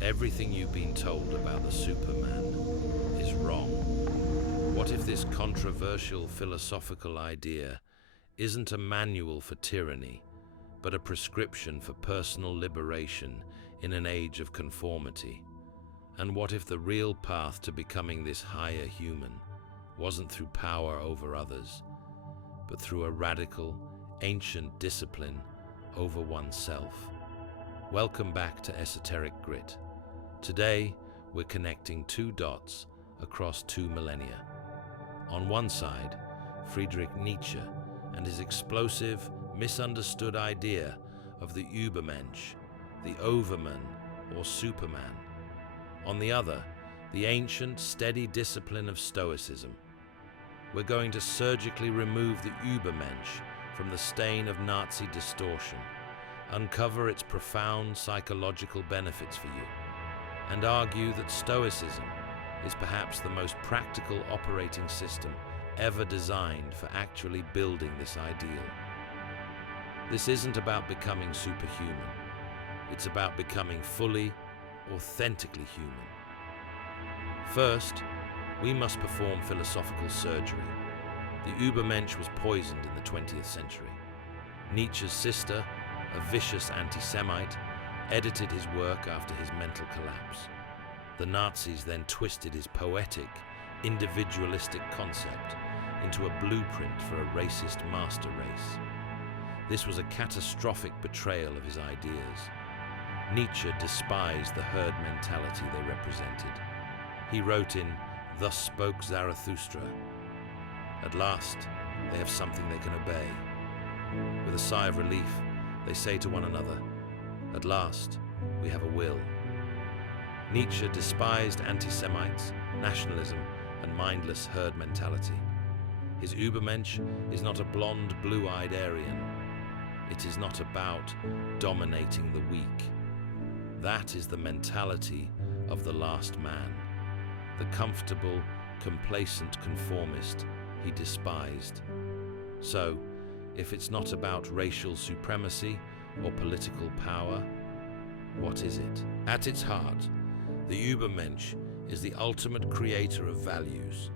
Everything you've been told about the Superman is wrong. What if this controversial philosophical idea isn't a manual for tyranny, but a prescription for personal liberation in an age of conformity? And what if the real path to becoming this higher human wasn't through power over others, but through a radical, ancient discipline over oneself? Welcome back to Esoteric Grit. Today, we're connecting two dots across 2 millennia. On one side, Friedrich Nietzsche and his explosive, misunderstood idea of the Ubermensch, the overman or Superman. On the other, the ancient, steady discipline of Stoicism. We're going to surgically remove the Ubermensch from the stain of Nazi distortion, uncover its profound psychological benefits for you, and argue that Stoicism is perhaps the most practical operating system ever designed for actually building this ideal. This isn't about becoming superhuman. It's about becoming fully, authentically human. First, we must perform philosophical surgery. The Ubermensch was poisoned in the 20th century. Nietzsche's sister, a vicious anti-Semite, edited his work after his mental collapse. The Nazis then twisted his poetic, individualistic concept into a blueprint for a racist master race. This was a catastrophic betrayal of his ideas. Nietzsche despised the herd mentality they represented. He wrote in Thus Spoke Zarathustra, "At last, they have something they can obey." With a sigh of relief, they say to one another, "At last, we have a will." Nietzsche despised anti-Semites, nationalism, and mindless herd mentality. His Ubermensch is not a blonde, blue-eyed Aryan. It is not about dominating the weak. That is the mentality of the last man, the comfortable, complacent conformist he despised. So, if it's not about racial supremacy or political power, what is it? At its heart, the Ubermensch is the ultimate creator of values.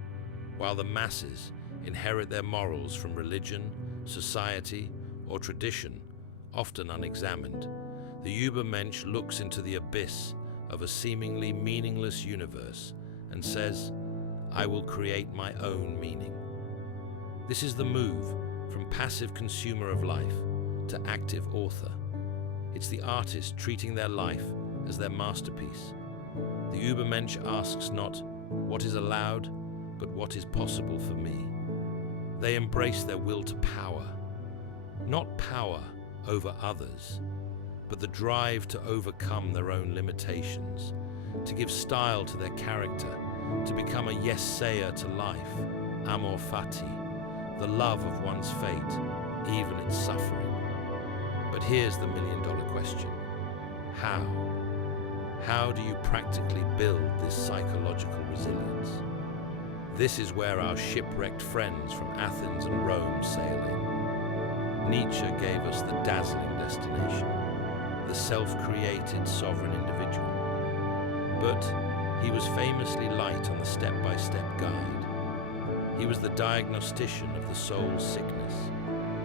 While the masses inherit their morals from religion, society, or tradition, often unexamined, the Ubermensch looks into the abyss of a seemingly meaningless universe and says, "I will create my own meaning." This is the move from passive consumer of life to active author. It's the artist treating their life as their masterpiece. The Ubermensch asks not what is allowed, but what is possible for me. They embrace their will to power, not power over others, but the drive to overcome their own limitations, to give style to their character, to become a yes-sayer to life, amor fati, the love of one's fate, even its suffering. But here's the million-dollar question. How? How do you practically build this psychological resilience? This is where our shipwrecked friends from Athens and Rome sail in. Nietzsche gave us the dazzling destination, the self-created sovereign individual. But he was famously light on the step-by-step guide. He was the diagnostician of the soul's sickness,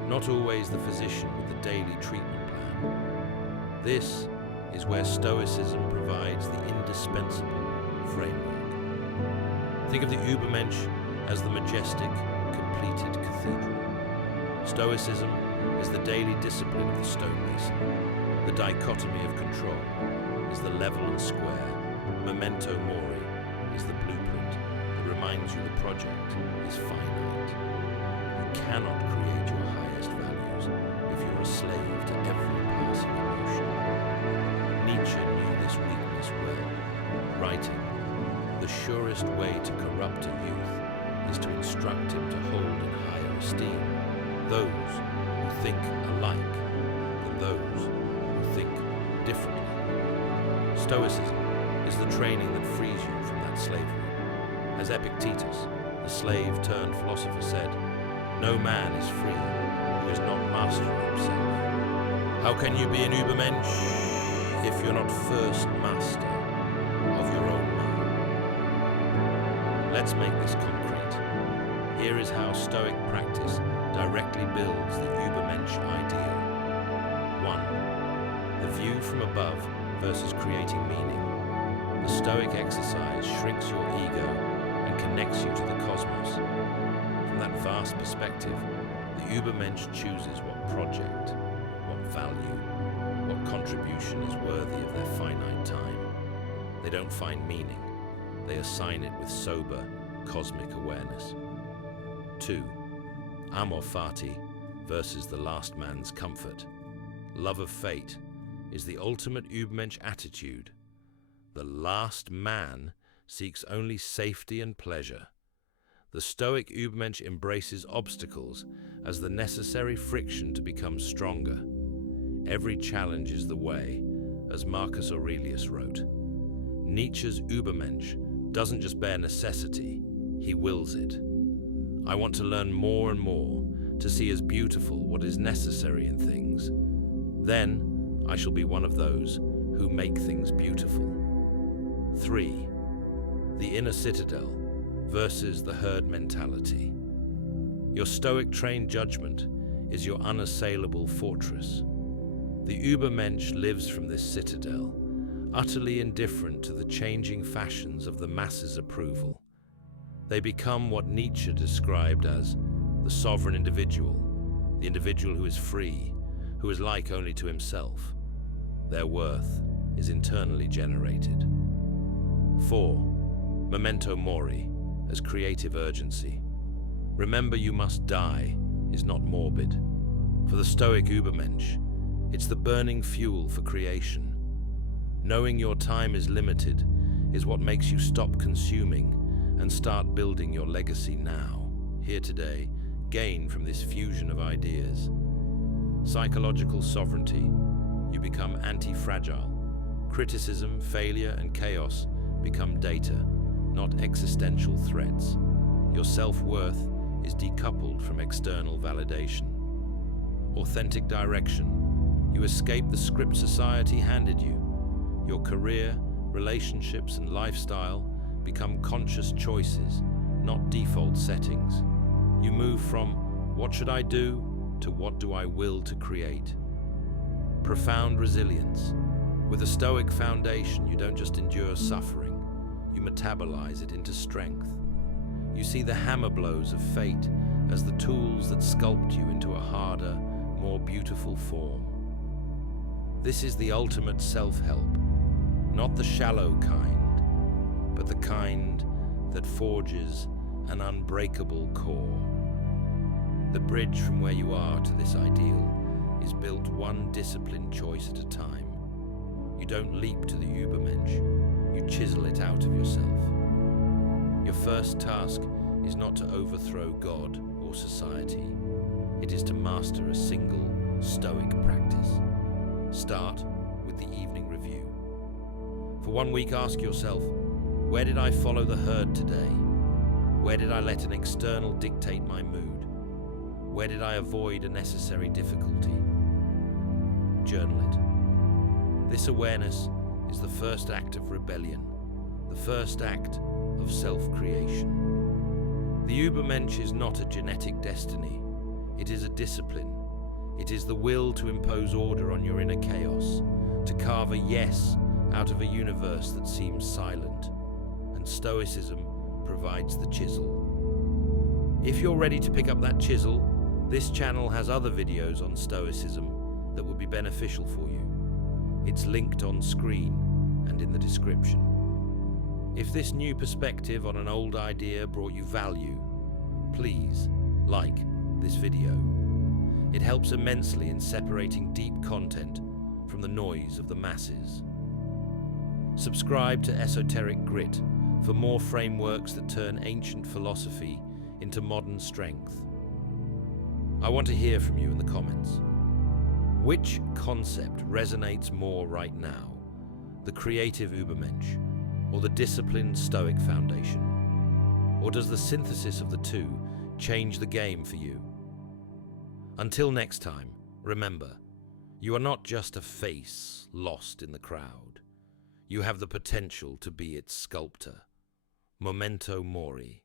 not always the physician with the daily treatment plan. This is where Stoicism provides the indispensable framework. Think of the Ubermensch as the majestic, completed cathedral. Stoicism is the daily discipline of the stonemason. The dichotomy of control is the level and square. Memento mori is the blueprint that reminds you the project is finite. You cannot create your highest values if you're a slave to every passing emotion. Nietzsche knew this weakness well, writing, "The surest way to corrupt a youth is to instruct him to hold in higher esteem those who think alike than those who think differently." Stoicism is the training that frees you from that slavery. As Epictetus, the slave-turned-philosopher said, "No man is free who is not master of himself." How can you be an Ubermensch if you're not first master? of your own mind. Let's make this concrete. Here is how Stoic practice directly builds the Ubermensch ideal. 1. The view from above versus creating meaning. The Stoic exercise shrinks your ego and connects you to the cosmos. From that vast perspective, the Ubermensch chooses what project, what value, what contribution is worthy of their finite time. They don't find meaning, they assign it with sober, cosmic awareness. 2. Amor fati versus the last man's comfort. Love of fate is the ultimate Ubermensch attitude. The last man seeks only safety and pleasure. The Stoic Ubermensch embraces obstacles as the necessary friction to become stronger. Every challenge is the way, as Marcus Aurelius wrote. Nietzsche's Ubermensch doesn't just bear necessity, he wills it. I want to learn more and more, to see as beautiful what is necessary in things. Then I shall be one of those who make things beautiful. 3. The inner citadel versus the herd mentality. Your Stoic trained judgment is your unassailable fortress. The Ubermensch lives from this citadel, utterly indifferent to the changing fashions of the masses' approval. They become what Nietzsche described as the sovereign individual, the individual who is free, who is like only to himself. Their worth is internally generated. 4. Memento mori as creative urgency. Remember you must die is not morbid. For the Stoic Ubermensch, it's the burning fuel for creation. Knowing your time is limited is what makes you stop consuming and start building your legacy now, here today, gain from this fusion of ideas. Psychological sovereignty, you become anti-fragile. Criticism, failure, and chaos become data, not existential threats. Your self-worth is decoupled from external validation. Authentic direction, you escape the script society handed you. Your career, relationships, and lifestyle become conscious choices, not default settings. You move from what should I do to what do I will to create. Profound resilience. With a Stoic foundation, you don't just endure suffering, you metabolize it into strength. You see the hammer blows of fate as the tools that sculpt you into a harder, more beautiful form. This is the ultimate self-help, not the shallow kind, but the kind that forges an unbreakable core. The bridge from where you are to this ideal is built one disciplined choice at a time. You don't leap to the Ubermensch, you chisel it out of yourself. Your first task is not to overthrow God or society. It is to master a single Stoic practice. Start with the evening review. For 1 week, ask yourself, where did I follow the herd today? Where did I let an external dictate my mood? Where did I avoid a necessary difficulty? Journal it. This awareness is the first act of rebellion, the first act of self-creation. The Ubermensch is not a genetic destiny. It is a discipline. It is the will to impose order on your inner chaos, to carve a yes out of a universe that seems silent. And Stoicism provides the chisel. If you're ready to pick up that chisel, this channel has other videos on Stoicism that would be beneficial for you. It's linked on screen and in the description. If this new perspective on an old idea brought you value, please like this video. It helps immensely in separating deep content from the noise of the masses. Subscribe to Esoteric Grit for more frameworks that turn ancient philosophy into modern strength. I want to hear from you in the comments. Which concept resonates more right now? The creative Ubermensch or the disciplined Stoic foundation? Or does the synthesis of the two change the game for you? Until next time, remember, you are not just a face lost in the crowd. You have the potential to be its sculptor. Memento mori.